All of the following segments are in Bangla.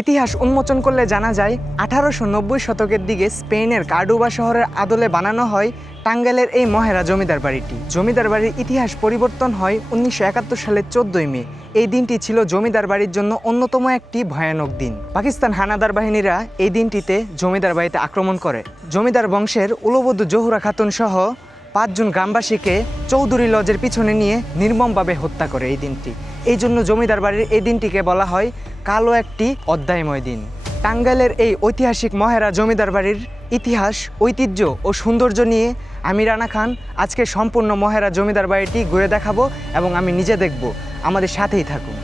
ইতিহাস উন্মোচন করলে জানা যায়, আঠারোশো নব্বই শতকের দিকে স্পেনের কার্ডুবা শহরের আদলে বানানো হয় টাঙ্গাইলের এই মহেরা জমিদার বাড়িটি। জমিদার বাড়ির ইতিহাস পরিবর্তন হয় উনিশশো একাত্তর সালের চোদ্দই মে। এই দিনটি ছিল জমিদার বাড়ির জন্য অন্যতম একটি ভয়ানক দিন। পাকিস্তান হানাদার বাহিনীরা এই দিনটিতে জমিদার বাড়িতে আক্রমণ করে। জমিদার বংশের উলবধূ জহুরা খাতুন সহ পাঁচজন গ্রামবাসীকে চৌধুরী লজের পিছনে নিয়ে নির্মমভাবে হত্যা করে এই দিনটি। এই জন্য জমিদার বাড়ির এই দিনটিকে বলা হয় কালো একটি অধ্যায়ময় দিন। টাঙ্গাইলের এই ঐতিহাসিক মহেরা জমিদার বাড়ির ইতিহাস, ঐতিহ্য ও সৌন্দর্য নিয়ে আমি রানা খান আজকে সম্পূর্ণ মহেরা জমিদার বাড়িটি ঘুরে দেখাবো এবং আমি নিজে দেখব। আমাদের সাথেই থাকুন।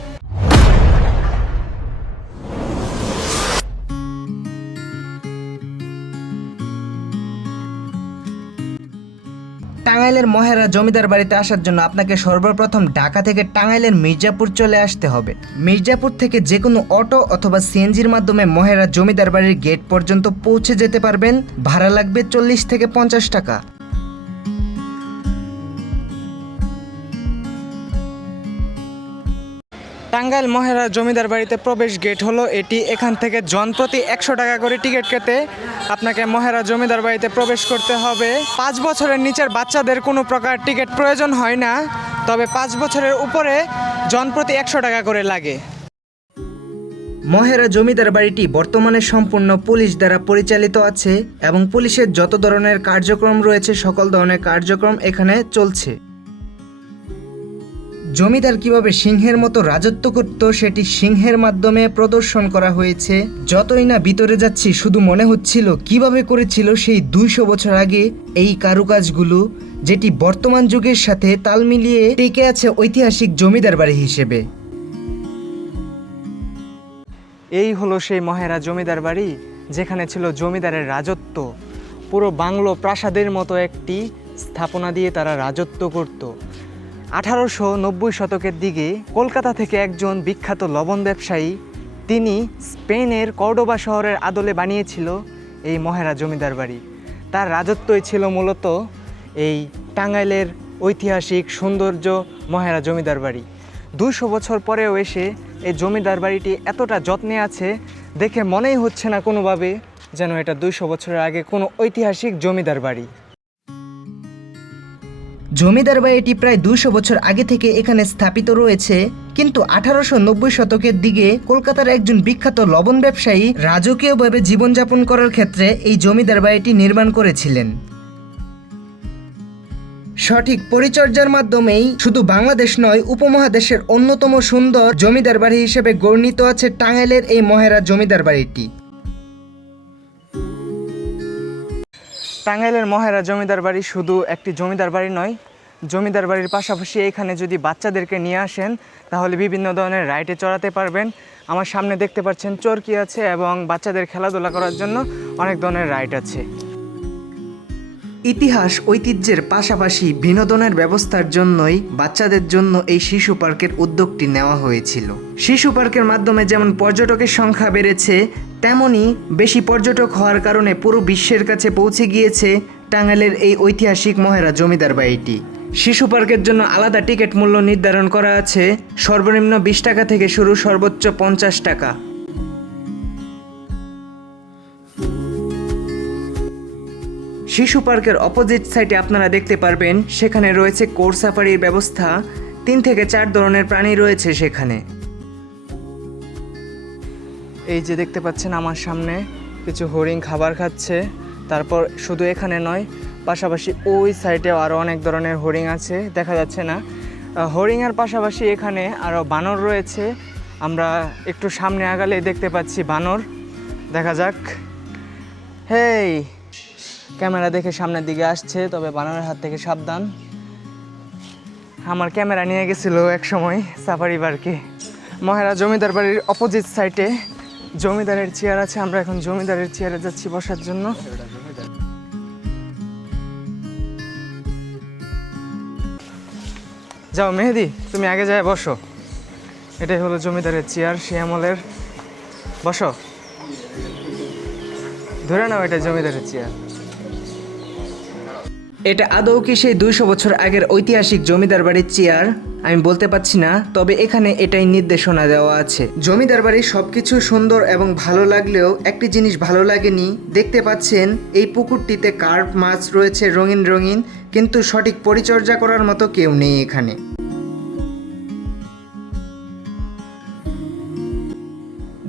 টাঙ্গাইলের মহেরা জমিদার বাড়িতে আসার জন্য আপনাকে সর্বপ্রথম ঢাকা থেকে টাঙ্গাইলের মির্জাপুর চলে আসতে হবে। মির্জাপুর থেকে যে কোনো অটো অথবা সিএনজির মাধ্যমে মহেরা জমিদার বাড়ির গেট পর্যন্ত পৌঁছে যেতে পারবেন। ভাড়া লাগবে চল্লিশ থেকে পঞ্চাশ টাকা। টাঙ্গাইল মহেরা জমিদার বাড়িতে প্রবেশ গেট হলো এটি। এখান থেকে জনপ্রতি একশো টাকা করে টিকিট কেটে আপনাকে মহেরা জমিদার বাড়িতে প্রবেশ করতে হবে। পাঁচ বছরের নিচের বাচ্চাদের কোনো প্রকার টিকিট প্রয়োজন হয় না, তবে পাঁচ বছরের উপরে জনপ্রতি একশো টাকা করে লাগে। মহেরা জমিদার বাড়িটি বর্তমানে সম্পূর্ণ পুলিশ দ্বারা পরিচালিত আছে এবং পুলিশের যত ধরনের কার্যক্রম রয়েছে, সকল ধরনের কার্যক্রম এখানে চলছে। জমিদার কীভাবে সিংহের মতো রাজত্ব করত, সেটি সিংহের মাধ্যমে প্রদর্শন করা হয়েছে। যতই না ভিতরে যাচ্ছি, শুধু মনে হচ্ছিল কীভাবে করেছিল সেই দুইশো বছর আগে এই কারুকাজগুলো, যেটি বর্তমান যুগের সাথে তাল মিলিয়ে টিকে আছে ঐতিহাসিক জমিদার বাড়ি হিসেবে। এই হলো সেই মহেরা জমিদার বাড়ি, যেখানে ছিল জমিদারের রাজত্ব। পুরো বাংলো প্রাসাদের মতো একটি স্থাপনা দিয়ে তারা রাজত্ব করত। আঠারোশো নব্বই শতকের দিকে কলকাতা থেকে একজন বিখ্যাত লবণ ব্যবসায়ী, তিনি স্পেনের কর্ডোবা শহরের আদলে বানিয়েছিল এই মহেরা জমিদার বাড়ি। তার রাজত্বই ছিল মূলত এই টাঙ্গাইলের ঐতিহাসিক সৌন্দর্য মহেরা জমিদার বাড়ি। দুশো বছর পরেও এসে এই জমিদার বাড়িটি এতটা যত্নে আছে, দেখে মনেই হচ্ছে না কোনোভাবে যেন এটা দুইশো বছরের আগে কোনো ঐতিহাসিক জমিদার বাড়ি। জমিদার বাড়িটি প্রায় দুশো বছর আগে থেকে এখানে স্থাপিত রয়েছে। কিন্তু আঠারোশো নব্বই শতকের দিকে কলকাতার একজন বিখ্যাত লবণ ব্যবসায়ী রাজকীয়ভাবে জীবনযাপন করার ক্ষেত্রে এই জমিদার বাড়িটি নির্মাণ করেছিলেন। সঠিক পরিচর্যার মাধ্যমেই শুধু বাংলাদেশ নয়, উপমহাদেশের অন্যতম সুন্দর জমিদার বাড়ি হিসেবে গর্ণিত আছে টাঙ্গাইলের এই মহেরা জমিদার বাড়িটি। টাঙ্গাইলের মহেরা জমিদার বাড়ি শুধু একটি জমিদার বাড়ি নয়, জমিদার বাড়ির পাশাপাশি এখানে যদি বাচ্চাদেরকে নিয়ে আসেন, তাহলে বিভিন্ন ধরনের রাইডে চড়াতে পারবেন। আমার সামনে দেখতে পাচ্ছেন চরকি আছে এবং বাচ্চাদের খেলাধুলা করার জন্য অনেক ধরনের রাইড আছে। ইতিহাস, ঐতিহ্যের পাশাপাশি বিনোদনের ব্যবস্থার জন্যই বাচ্চাদের জন্য এই শিশু পার্কের উদ্যোগটি নেওয়া হয়েছিল। শিশু পার্কের মাধ্যমে যেমন পর্যটকের সংখ্যা বেড়েছে তেমনি বেশি পর্যটক হওয়ার কারণে পুরো বিশ্বের কাছে পৌঁছে গিয়েছে টাঙ্গাইলের এই ঐতিহাসিক মহেরা জমিদার বাড়িটি। শিশু পার্কের জন্য আলাদা টিকিট মূল্য নির্ধারণ করা আছে। সর্বনিম্ন বিশ টাকা থেকে শুরু সর্বোচ্চ পঞ্চাশ টাকা। শিশু পার্কের অপোজিট সাইডে আপনারা দেখতে পারবেন, সেখানে রয়েছে কোর সাফারির ব্যবস্থা। তিন থেকে চার ধরনের প্রাণী রয়েছে সেখানে। এই যে দেখতে পাচ্ছেন আমার সামনে কিছু হরিণ খাবার খাচ্ছে। তারপর শুধু এখানে নয়, পাশাপাশি ওই সাইডেও আরও অনেক ধরনের হরিণ আছে, দেখা যাচ্ছে না। হরিণের পাশাপাশি এখানে আরও বানর রয়েছে। আমরা একটু সামনে আগালে দেখতে পাচ্ছি বানর। দেখা যাক। হেই! ক্যামেরা দেখে সামনের দিকে আসছে, তবে বানরের হাত থেকে সাবধান। আমার ক্যামেরা নিয়ে গেছিল এক সময় সাফারি পার্কে। মহেরা জমিদার বাড়ির অপোজিট সাইডে জমিদারের চেয়ার আছে, আমরা এখন জমিদারের চেয়ারে যাচ্ছি বসার জন্য। যাও, মেহেদি, তুমি আগে যায় বসো। এটাই হলো জমিদারের চেয়ার, সে আমলের। বসো। ধরে নাও এটা জমিদারের চেয়ার। এটা আদৌ কি সেই দুইশো বছর আগের ঐতিহাসিক জমিদার বাড়ির চেয়ার? আমি বলতে পারছি না, তবে এখানে এটাই নির্দেশনা দেওয়া আছে। জমিদার বাড়ির সবকিছু সুন্দর এবং ভালো লাগলেও একটি জিনিস ভালো লাগেনি। দেখতে পাচ্ছেন, এই পুকুরটিতে কার্প, মাছ রয়েছে, রঙিন রঙিন, কিন্তু সঠিক পরিচর্যা করার মতো কেউ নেই এখানে।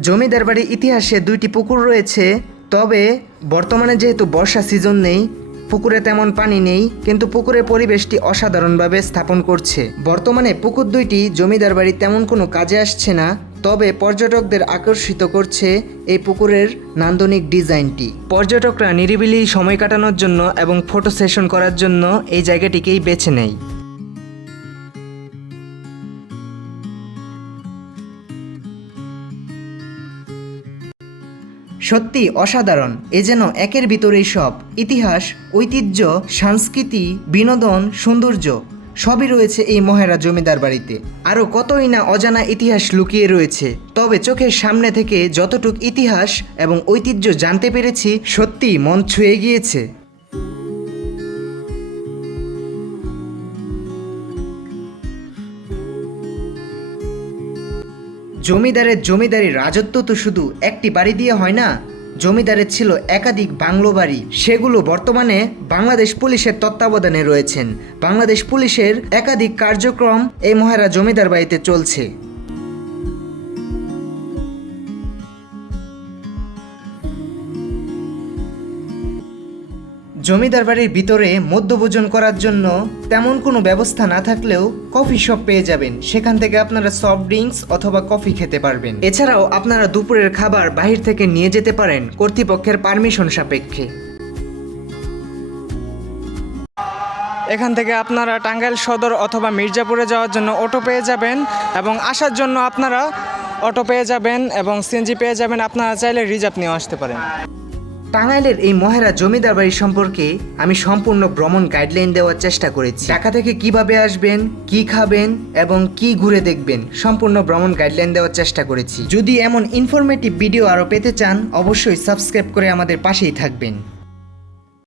জমিদার বাড়ির ইতিহাসে দুইটি পুকুর রয়েছে, তবে বর্তমানে যেহেতু বর্ষা সিজন নেই পুকুরে তেমন পানি নেই, কিন্তু পুকুরের পরিবেশটি অসাধারণভাবে স্থাপন করছে। বর্তমানে পুকুর দুইটি জমিদার বাড়ি তেমন কোনো কাজে আসছে না, তবে পর্যটকদের আকর্ষিত করছে এই পুকুরের নান্দনিক ডিজাইনটি। পর্যটকরা নিরিবিলি সময় কাটানোর জন্য এবং ফটো সেশন করার জন্য এই জায়গাটিকেই বেছে নেয়। সত্যি অসাধারণ, এ যেন একের ভিতরেই সব। ইতিহাস, ঐতিহ্য, সংস্কৃতি, বিনোদন, সৌন্দর্য, সবই রয়েছে এই মহেরা জমিদার বাড়িতে। আরও কতই না অজানা ইতিহাস লুকিয়ে রয়েছে, তবে চোখের সামনে থেকে যতটুক ইতিহাস এবং ঐতিহ্য জানতে পেরেছি সত্যি মন ছুঁয়ে গিয়েছে। জমিদারের জমিদারি রাজত্ব তো শুধু একটি বাড়ি দিয়ে হয় না, জমিদারের ছিল একাধিক বাংলো বাড়ি। সেগুলো বর্তমানে বাংলাদেশ পুলিশের তত্ত্বাবধানে রয়েছেন। বাংলাদেশ পুলিশের একাধিক কার্যক্রম এই মহারা জমিদার বাড়িতে চলছে। জমিদার বাড়ির ভিতরে মধ্যভোজন করার জন্য তেমন কোনো ব্যবস্থা না থাকলেও কফি শপ পেয়ে যাবেন। সেখান থেকে আপনারা সফট ড্রিঙ্কস অথবা কফি খেতে পারবেন। এছাড়াও আপনারা দুপুরের খাবার বাহির থেকে নিয়ে যেতে পারেন কর্তৃপক্ষের পারমিশন সাপেক্ষে। এখান থেকে আপনারা টাঙ্গাইল সদর অথবা মির্জাপুরে যাওয়ার জন্য অটো পেয়ে যাবেন এবং আসার জন্য আপনারা অটো পেয়ে যাবেন এবং সিএনজি পেয়ে যাবেন। আপনারা চাইলে রিজার্ভ নিয়ে আসতে পারেন। টাঙ্গাইলের এই মহেরা জমিদার বাড়ি সম্পর্কে আমি সম্পূর্ণ ভ্রমণ গাইডলাইন দেওয়ার চেষ্টা করেছি। ঢাকা থেকে কীভাবে আসবেন, কি খাবেন এবং কি ঘুরে দেখবেন সম্পূর্ণ ভ্রমণ গাইডলাইন দেওয়ার চেষ্টা করেছি। যদি এমন ইনফরমেটিভ ভিডিও আরও পেতে চান, অবশ্যই সাবস্ক্রাইব করে আমাদের পাশেই থাকবেন।